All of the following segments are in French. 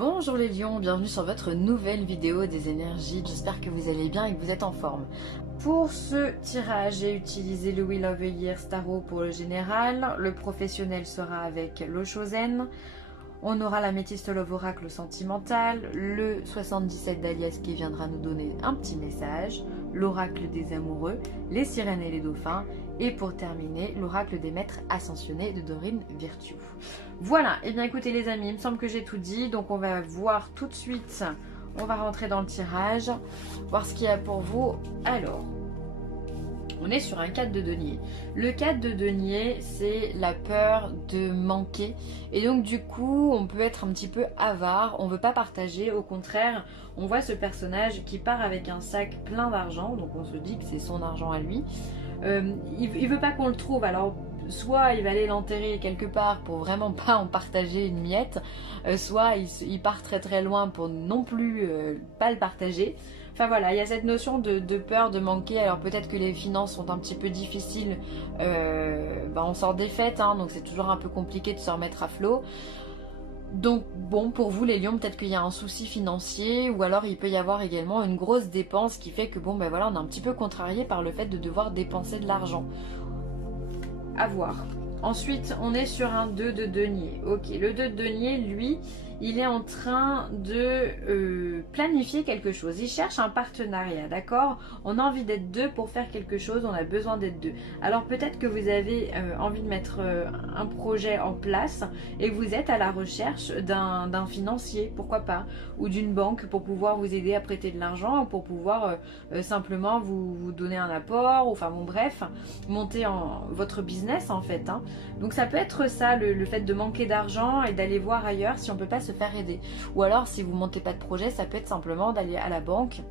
Bonjour les lions, bienvenue sur votre nouvelle vidéo des énergies. J'espère que vous allez bien et que vous êtes en forme. Pour ce tirage, j'ai utilisé le Wheel of the Year Tarot pour le général. Le professionnel sera avec le Chosen. On aura la Métiste Love Oracle sentimental, le 77 d'Alias qui viendra nous donner un petit message, l'oracle des amoureux, les sirènes et les dauphins, et pour terminer, l'oracle des maîtres ascensionnés de Dorine Virtue. Voilà, et bien écoutez les amis, il me semble que j'ai tout dit, donc on va voir tout de suite, on va rentrer dans le tirage, voir ce qu'il y a pour vous. Alors, on est sur un 4 de denier. Le 4 de denier, c'est la peur de manquer. Et donc du coup, on peut être un petit peu avare, on ne veut pas partager. Au contraire, on voit ce personnage qui part avec un sac plein d'argent. Donc on se dit que c'est son argent à lui. Il veut pas qu'on le trouve. Alors soit il va aller l'enterrer quelque part pour vraiment pas en partager une miette. Soit il part très très loin pour non plus pas le partager. Enfin voilà, il y a cette notion de peur de manquer. Alors peut-être que les finances sont un petit peu difficiles, on sort des fêtes, hein, donc c'est toujours un peu compliqué de se remettre à flot. Donc bon, pour vous les lions, peut-être qu'il y a un souci financier, ou alors il peut y avoir également une grosse dépense qui fait que bon ben voilà, on est un petit peu contrarié par le fait de devoir dépenser de l'argent. À voir. Ensuite, on est sur un 2 de denier. Ok, le 2 de denier, lui, il est en train de planifier quelque chose. Il cherche un partenariat, d'accord? On a envie d'être deux pour faire quelque chose, on a besoin d'être deux. Alors peut-être que vous avez envie de mettre un projet en place et que vous êtes à la recherche d'un financier, pourquoi pas? Ou d'une banque pour pouvoir vous aider à prêter de l'argent, ou pour pouvoir simplement vous donner un apport, ou enfin bon bref, monter votre business en fait, hein. Donc ça peut être ça, le fait de manquer d'argent et d'aller voir ailleurs si on peut pas se faire aider. Ou alors si vous montez pas de projet, ça peut être simplement d'aller à la banque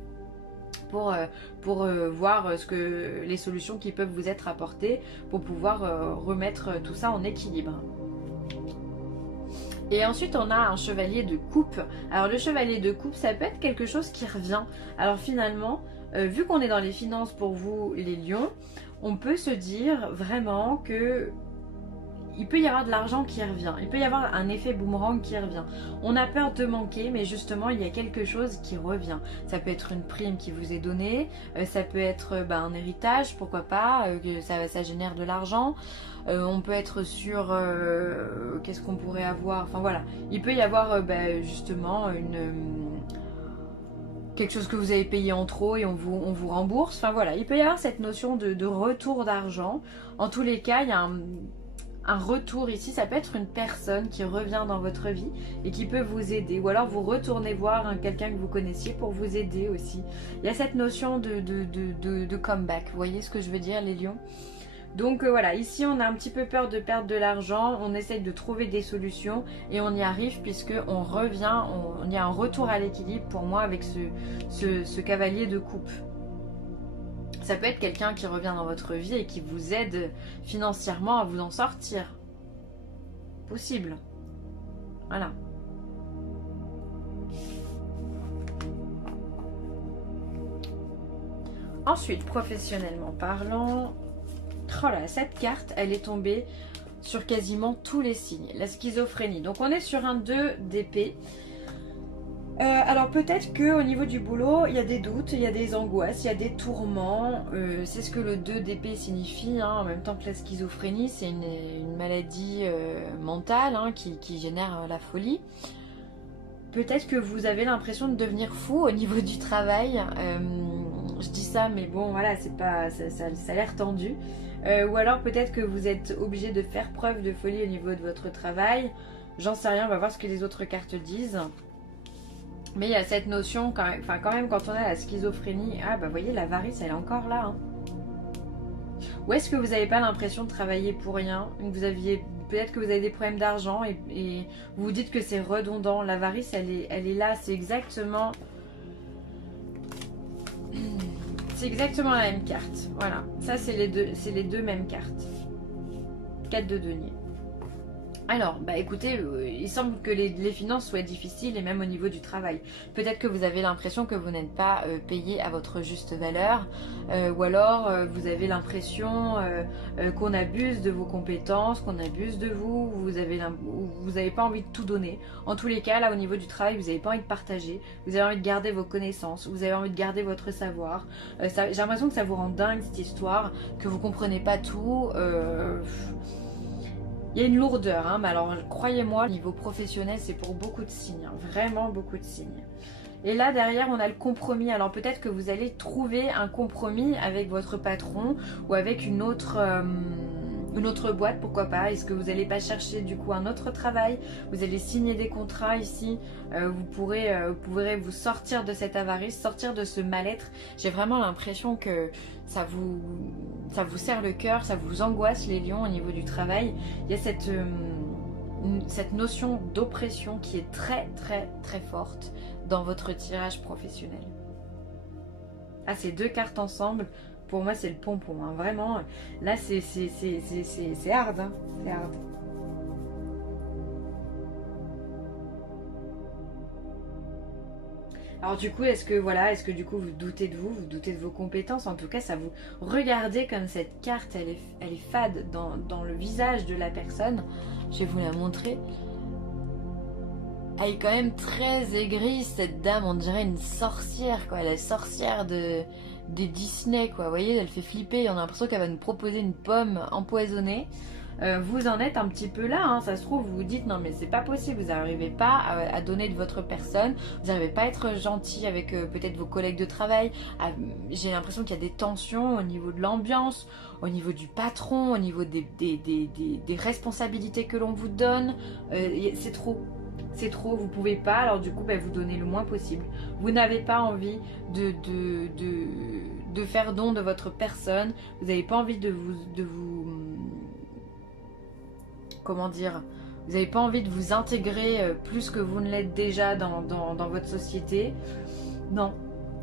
pour voir les solutions qui peuvent vous être apportées pour pouvoir remettre tout ça en équilibre. Et ensuite on a un chevalier de coupe. Alors le chevalier de coupe, ça peut être quelque chose qui revient. Alors finalement, vu qu'on est dans les finances pour vous les lions, on peut se dire vraiment que il peut y avoir de l'argent qui revient, il peut y avoir un effet boomerang qui revient. On a peur de manquer, mais justement il y a quelque chose qui revient. Ça peut être une prime qui vous est donnée, ça peut être un héritage, pourquoi pas, que ça génère de l'argent. On peut être sur qu'est-ce qu'on pourrait avoir, enfin voilà, il peut y avoir justement quelque chose que vous avez payé en trop et on vous rembourse. Enfin voilà, il peut y avoir cette notion de retour d'argent. En tous les cas, il y a un retour ici. Ça peut être une personne qui revient dans votre vie et qui peut vous aider. Ou alors vous retournez voir quelqu'un que vous connaissiez pour vous aider aussi. Il y a cette notion de comeback. Vous voyez ce que je veux dire les lions? Donc voilà, ici on a un petit peu peur de perdre de l'argent, on essaye de trouver des solutions et on y arrive puisque on revient, il y a un retour à l'équilibre pour moi avec ce cavalier de coupe. Ça peut être quelqu'un qui revient dans votre vie et qui vous aide financièrement à vous en sortir. Possible. Voilà. Ensuite, professionnellement parlant, oh là, cette carte, elle est tombée sur quasiment tous les signes. La schizophrénie. Donc on est sur un 2 d'épée. Alors peut-être qu'au niveau du boulot, il y a des doutes, il y a des angoisses, il y a des tourments. C'est ce que le 2 d'épée signifie, hein, en même temps que la schizophrénie. C'est une maladie mentale qui génère la folie. Peut-être que vous avez l'impression de devenir fou au niveau du travail. Je dis ça, mais bon, voilà, c'est pas, ça a l'air tendu. Ou alors peut-être que vous êtes obligé de faire preuve de folie au niveau de votre travail. J'en sais rien, on va voir ce que les autres cartes disent. Mais il y a cette notion, quand même quand on a la schizophrénie, ah bah vous voyez, l'avarice, elle est encore là. Hein. Ou est-ce que vous n'avez pas l'impression de travailler pour rien? Peut-être que vous avez des problèmes d'argent et vous vous dites que c'est redondant. L'avarice, elle est là, c'est exactement... C'est exactement la même carte. Voilà, ça c'est les deux mêmes cartes. 4 de denier. Alors, bah écoutez, il semble que les finances soient difficiles et même au niveau du travail. Peut-être que vous avez l'impression que vous n'êtes pas payé à votre juste valeur, ou alors vous avez l'impression qu'on abuse de vos compétences, qu'on abuse de vous, vous avez pas envie de tout donner. En tous les cas, là au niveau du travail, vous n'avez pas envie de partager, vous avez envie de garder vos connaissances, vous avez envie de garder votre savoir. J'ai l'impression que ça vous rend dingue cette histoire, que vous comprenez pas tout. Il y a une lourdeur, hein, mais alors croyez-moi, au niveau professionnel, c'est pour beaucoup de signes, hein, vraiment beaucoup de signes. Et là, derrière, on a le compromis. Alors peut-être que vous allez trouver un compromis avec votre patron ou avec une autre boîte, pourquoi pas. Est-ce que vous n'allez pas chercher du coup un autre travail? Vous allez signer des contrats ici. Vous pourrez vous sortir de cette avarice, sortir de ce mal-être. J'ai vraiment l'impression que ça vous serre le cœur, ça vous angoisse les lions au niveau du travail. Il y a cette notion d'oppression qui est très très très forte dans votre tirage professionnel. Ah, ces deux cartes ensemble, pour moi c'est le pompon, hein. Vraiment, là c'est hard, hein. C'est hard. Alors du coup, est-ce que du coup vous doutez de vous doutez de vos compétences? En tout cas, ça vous regardez comme cette carte, elle est fade dans le visage de la personne. Je vais vous la montrer. Elle est quand même très aigrie, cette dame, on dirait une sorcière, quoi, la sorcière des Disney, quoi. Vous voyez, elle fait flipper, on a l'impression qu'elle va nous proposer une pomme empoisonnée. Vous en êtes un petit peu là, hein. Ça se trouve, vous vous dites non mais c'est pas possible, vous n'arrivez pas à donner de votre personne, vous n'arrivez pas à être gentil avec peut-être vos collègues de travail. J'ai l'impression qu'il y a des tensions au niveau de l'ambiance, au niveau du patron, au niveau des responsabilités que l'on vous donne. C'est trop. C'est trop, vous pouvez pas, alors du coup vous donnez le moins possible. Vous n'avez pas envie de faire don de votre personne, vous n'avez pas envie de vous comment dire, vous n'avez pas envie de vous intégrer plus que vous ne l'êtes déjà dans votre société. Non,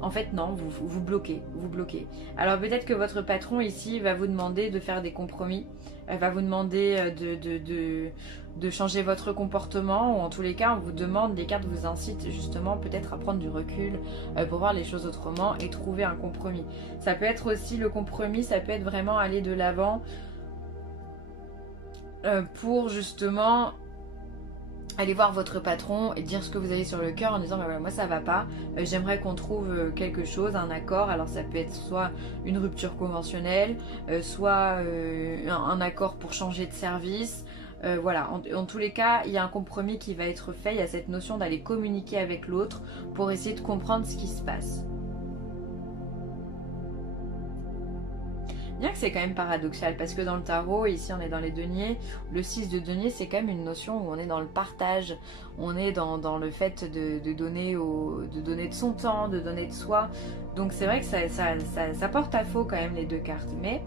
en fait non, vous bloquez, vous bloquez. Alors peut-être que votre patron ici va vous demander de faire des compromis, elle va vous demander de changer votre comportement, ou en tous les cas on vous demande, les cartes vous incitent justement peut-être à prendre du recul pour voir les choses autrement et trouver un compromis. Ça peut être aussi le compromis, ça peut être vraiment aller de l'avant pour justement aller voir votre patron et dire ce que vous avez sur le cœur en disant bah voilà, moi ça va pas, j'aimerais qu'on trouve quelque chose, un accord. Alors ça peut être soit une rupture conventionnelle, soit un accord pour changer de service. Voilà, en tous les cas, il y a un compromis qui va être fait. Il y a cette notion d'aller communiquer avec l'autre pour essayer de comprendre ce qui se passe. Bien que c'est quand même paradoxal, parce que dans le tarot, ici on est dans les deniers, le 6 de denier c'est quand même une notion où on est dans le partage, on est dans le fait de donner de son temps, de donner de soi. Donc c'est vrai que ça porte à faux quand même les deux cartes, mais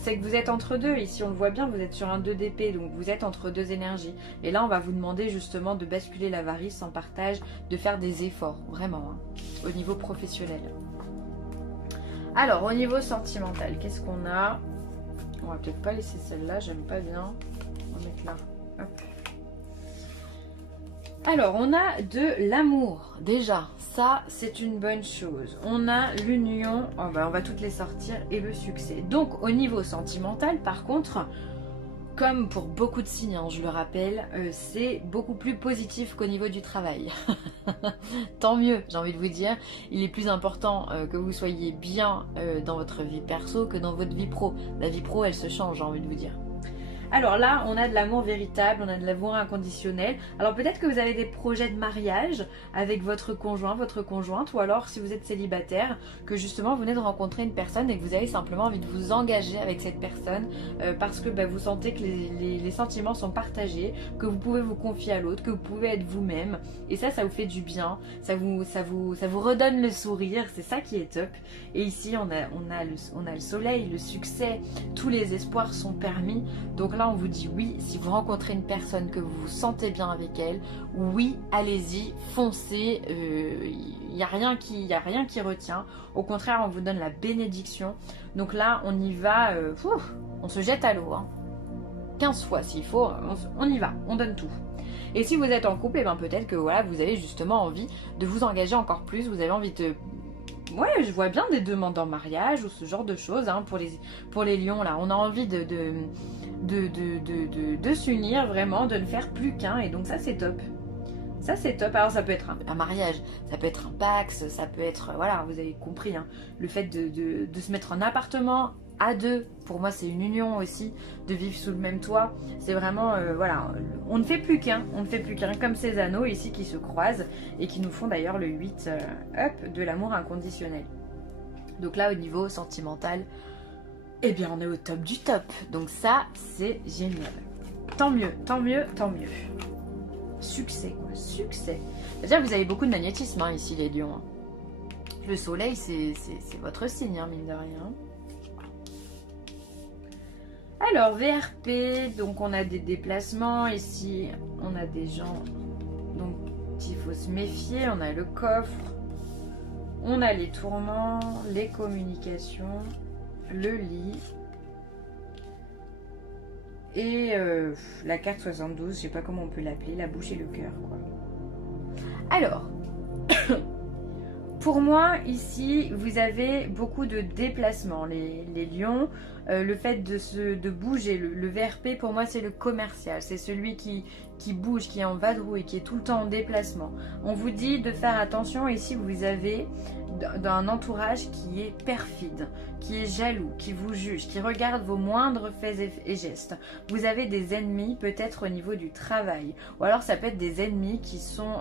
c'est que vous êtes entre deux, ici on le voit bien, vous êtes sur un 2 d'épée, donc vous êtes entre deux énergies. Et là on va vous demander justement de basculer l'avarice en partage, de faire des efforts, vraiment, hein, au niveau professionnel. Alors, au niveau sentimental, qu'est-ce qu'on a? On va peut-être pas laisser celle-là, j'aime pas bien. On va mettre là. Hop. Alors, on a de l'amour. Déjà, ça, c'est une bonne chose. On a l'union, oh bah, on va toutes les sortir, et le succès. Donc, au niveau sentimental, par contre, comme pour beaucoup de signes, hein, je le rappelle, c'est beaucoup plus positif qu'au niveau du travail. Tant mieux, j'ai envie de vous dire. Il est plus important que vous soyez bien dans votre vie perso que dans votre vie pro. La vie pro, elle se change, j'ai envie de vous dire. Alors là, on a de l'amour véritable, on a de l'amour inconditionnel. Alors peut-être que vous avez des projets de mariage avec votre conjoint, votre conjointe, ou alors si vous êtes célibataire, que justement vous venez de rencontrer une personne et que vous avez simplement envie de vous engager avec cette personne parce que vous sentez que les sentiments sont partagés, que vous pouvez vous confier à l'autre, que vous pouvez être vous-même. Et ça vous fait du bien, ça vous redonne le sourire, c'est ça qui est top. Et ici, on a le soleil, le succès, tous les espoirs sont permis. Donc là, on vous dit oui, si vous rencontrez une personne que vous vous sentez bien avec elle, oui, allez-y, foncez, il n'y a rien qui retient. Au contraire, on vous donne la bénédiction. Donc là, on y va, on se jette à l'eau, hein. 15 fois s'il faut, on y va, on donne tout. Et si vous êtes en couple, et ben peut-être que voilà, vous avez justement envie de vous engager encore plus, vous avez envie de... Ouais, je vois bien des demandes en mariage ou ce genre de choses hein, pour les lions là. On a envie de s'unir vraiment, de ne faire plus qu'un et donc ça c'est top. Ça c'est top. Alors ça peut être un mariage, ça peut être un pax, ça peut être, voilà, vous avez compris, hein, le fait de se mettre en appartement à deux, pour moi c'est une union aussi, de vivre sous le même toit. C'est vraiment, voilà, on ne fait plus qu'un, comme ces anneaux ici qui se croisent et qui nous font d'ailleurs le 8 up de l'amour inconditionnel. Donc là au niveau sentimental, eh bien on est au top du top. Donc ça c'est génial. Tant mieux, tant mieux, tant mieux. Succès quoi, succès. C'est-à-dire que vous avez beaucoup de magnétisme hein, ici les lions. Le soleil c'est votre signe hein, mine de rien. Alors VRP, donc on a des déplacements ici, on a des gens donc il faut se méfier, on a le coffre, on a les tourments, les communications, le lit et la carte 72, je sais pas comment on peut l'appeler, la bouche et le cœur quoi. Alors pour moi, ici, vous avez beaucoup de déplacements, les lions. Le fait de bouger, le VRP, pour moi, c'est le commercial. C'est celui qui bouge, qui est en vadrouille, qui est tout le temps en déplacement. On vous dit de faire attention. Ici, vous avez un entourage qui est perfide, qui est jaloux, qui vous juge, qui regarde vos moindres faits et gestes. Vous avez des ennemis, peut-être au niveau du travail. Ou alors, ça peut être des ennemis qui sont...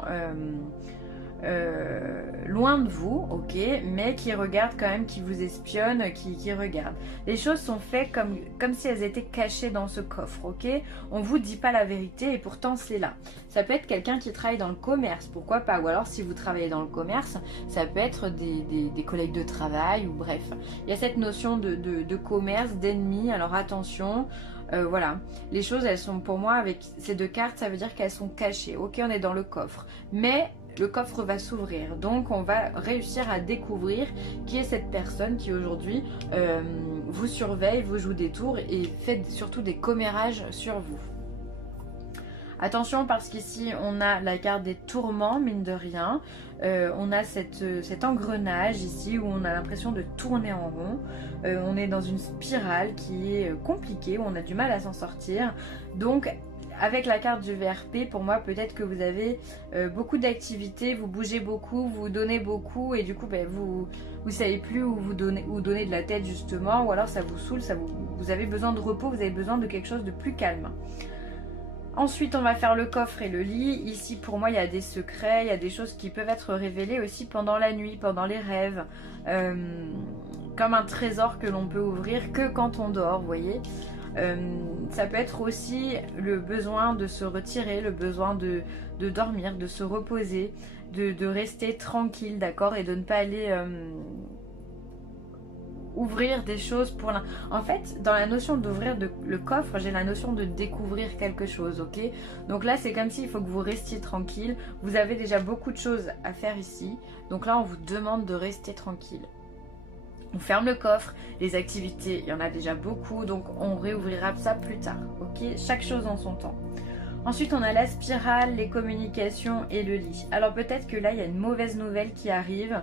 loin de vous, ok, mais qui regardent quand même, qui vous espionnent, qui regardent. Les choses sont faites comme si elles étaient cachées dans ce coffre, ok. On vous dit pas la vérité et pourtant c'est là. Ça peut être quelqu'un qui travaille dans le commerce, pourquoi pas, ou alors si vous travaillez dans le commerce, ça peut être des collègues de travail, ou bref. Il y a cette notion de commerce, d'ennemis, alors attention. Voilà, les choses elles sont pour moi avec ces deux cartes, ça veut dire qu'elles sont cachées, ok, on est dans le coffre, mais le coffre va s'ouvrir, donc on va réussir à découvrir qui est cette personne qui aujourd'hui vous surveille, vous joue des tours et fait surtout des commérages sur vous. Attention parce qu'ici on a la carte des tourments, mine de rien. On a cet engrenage ici où on a l'impression de tourner en rond. On est dans une spirale qui est compliquée, où on a du mal à s'en sortir. Donc avec la carte du VRP, pour moi peut-être que vous avez beaucoup d'activités, vous bougez beaucoup, vous donnez beaucoup et du coup ben, vous savez plus où donner de la tête justement, ou alors ça vous saoule, vous avez besoin de repos, vous avez besoin de quelque chose de plus calme. Ensuite, on va faire le coffre et le lit. Ici, pour moi, il y a des secrets, il y a des choses qui peuvent être révélées aussi pendant la nuit, pendant les rêves. Comme un trésor que l'on peut ouvrir que quand on dort, vous voyez. Ça peut être aussi le besoin de se retirer, le besoin de dormir, de se reposer, de rester tranquille, d'accord, et de ne pas aller... ouvrir des choses pour l'un. En fait, dans la notion d'ouvrir le coffre, j'ai la notion de découvrir quelque chose, ok? Donc là, c'est comme s'il faut que vous restiez tranquille. Vous avez déjà beaucoup de choses à faire ici. Donc là, on vous demande de rester tranquille. On ferme le coffre. Les activités, il y en a déjà beaucoup. Donc, on réouvrira ça plus tard, ok? Chaque chose en son temps. Ensuite, on a la spirale, les communications et le lit. Alors, peut-être que là, il y a une mauvaise nouvelle qui arrive.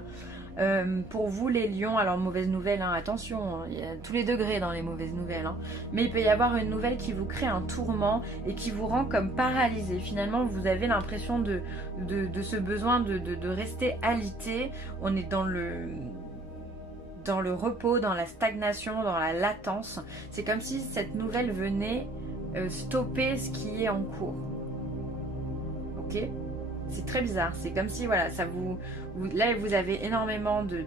Pour vous les lions, alors mauvaise nouvelle, hein, attention, hein, il y a tous les degrés dans les mauvaises nouvelles, hein, mais il peut y avoir une nouvelle qui vous crée un tourment et qui vous rend comme paralysé. Finalement, vous avez l'impression de ce besoin de rester alité. On est dans le repos, dans la stagnation, dans la latence. C'est comme si cette nouvelle venait stopper ce qui est en cours. Ok ? C'est très bizarre, c'est comme si voilà, là vous avez énormément de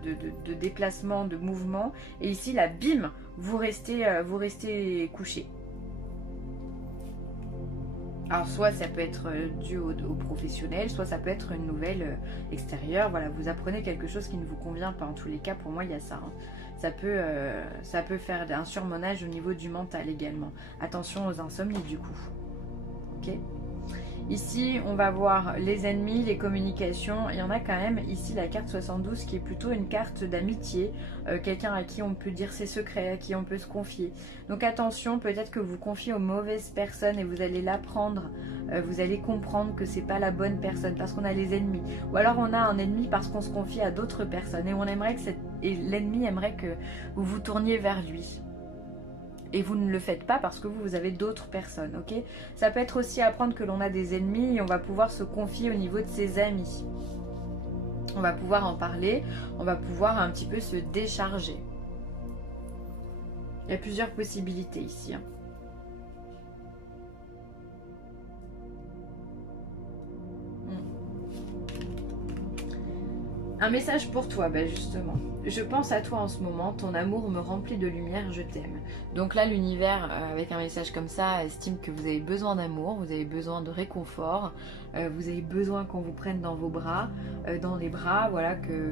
déplacements, de mouvements, et ici là, bim, vous restez couché. Alors soit ça peut être dû au professionnel, soit ça peut être une nouvelle extérieure, voilà, vous apprenez quelque chose qui ne vous convient pas, en tous les cas pour moi il y a ça. Hein. Ça peut faire un surmenage au niveau du mental également. Attention aux insomnies du coup. Ok ? Ici, on va voir les ennemis, les communications. Il y en a quand même ici la carte 72 qui est plutôt une carte d'amitié. Quelqu'un à qui on peut dire ses secrets, à qui on peut se confier. Donc attention, peut-être que vous confiez aux mauvaises personnes et vous allez l'apprendre. Vous allez comprendre que c'est pas la bonne personne parce qu'on a les ennemis. Ou alors on a un ennemi parce qu'on se confie à d'autres personnes et on aimerait que l'ennemi aimerait que vous vous tourniez vers lui. Et vous ne le faites pas parce que vous avez d'autres personnes, ok? Ça peut être aussi apprendre que l'on a des ennemis et on va pouvoir se confier au niveau de ses amis. On va pouvoir en parler, on va pouvoir un petit peu se décharger. Il y a plusieurs possibilités ici. Un message pour toi, justement. Je pense à toi en ce moment, ton amour me remplit de lumière, je t'aime. Donc là, l'univers, avec un message comme ça, estime que vous avez besoin d'amour, vous avez besoin de réconfort, vous avez besoin qu'on vous prenne dans vos bras, dans les bras, voilà, que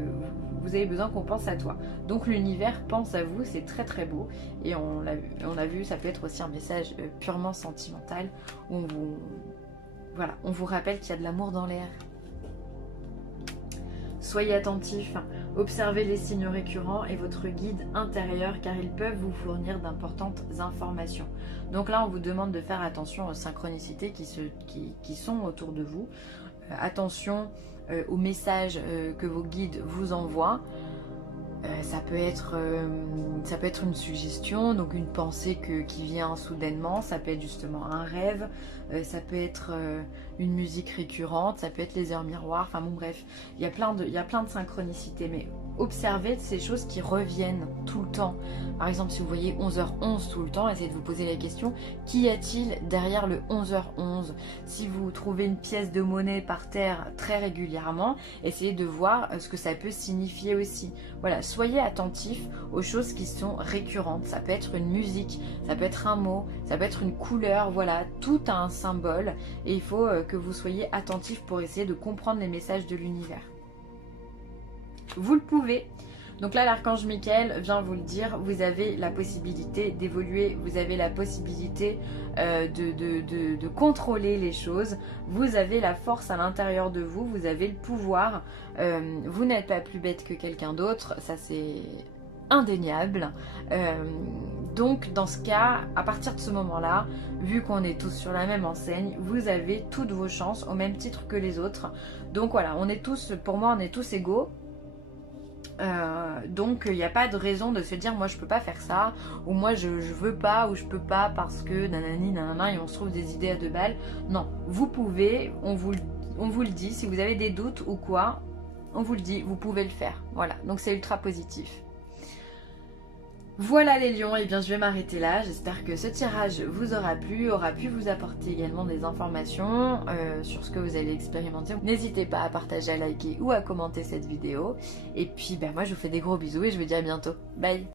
vous avez besoin qu'on pense à toi. Donc l'univers pense à vous, c'est très très beau. Et on a vu, ça peut être aussi un message purement sentimental, où on vous rappelle qu'il y a de l'amour dans l'air. Soyez attentifs, observez les signes récurrents et votre guide intérieur car ils peuvent vous fournir d'importantes informations. Donc là, on vous demande de faire attention aux synchronicités qui sont autour de vous. Attention aux messages que vos guides vous envoient. Ça peut être une suggestion, donc une pensée qui vient soudainement, ça peut être justement un rêve, ça peut être une musique récurrente, ça peut être les heures miroirs, enfin bon bref, il y a plein de synchronicités, mais observez ces choses qui reviennent tout le temps. Par exemple, si vous voyez 11h11 tout le temps, essayez de vous poser la question, qu'y a-t-il derrière le 11h11? Si vous trouvez une pièce de monnaie par terre très régulièrement, essayez de voir ce que ça peut signifier aussi. Voilà, soyez attentifs aux choses qui sont récurrentes. Ça peut être une musique, ça peut être un mot, ça peut être une couleur, voilà, tout a un symbole et il faut que vous soyez attentifs pour essayer de comprendre les messages de l'univers. Vous le pouvez. Donc là, l'archange Michael vient vous le dire, vous avez la possibilité d'évoluer, vous avez la possibilité de contrôler les choses, vous avez la force à l'intérieur de vous, vous avez le pouvoir, vous n'êtes pas plus bête que quelqu'un d'autre, ça c'est indéniable. Donc dans ce cas, à partir de ce moment-là, vu qu'on est tous sur la même enseigne, vous avez toutes vos chances au même titre que les autres. Donc voilà, on est tous, pour moi, on est tous égaux. Donc il n'y a pas de raison de se dire moi je peux pas faire ça ou moi je veux pas ou je peux pas parce que nanani nanana et on se trouve des idées à deux balles. Non, vous pouvez, on vous le dit, si vous avez des doutes ou quoi, on vous le dit, vous pouvez le faire. Voilà, donc c'est ultra positif. Voilà les lions, et bien je vais m'arrêter là, j'espère que ce tirage vous aura pu vous apporter également des informations sur ce que vous allez expérimenter. N'hésitez pas à partager, à liker ou à commenter cette vidéo. Et puis moi je vous fais des gros bisous et je vous dis à bientôt. Bye.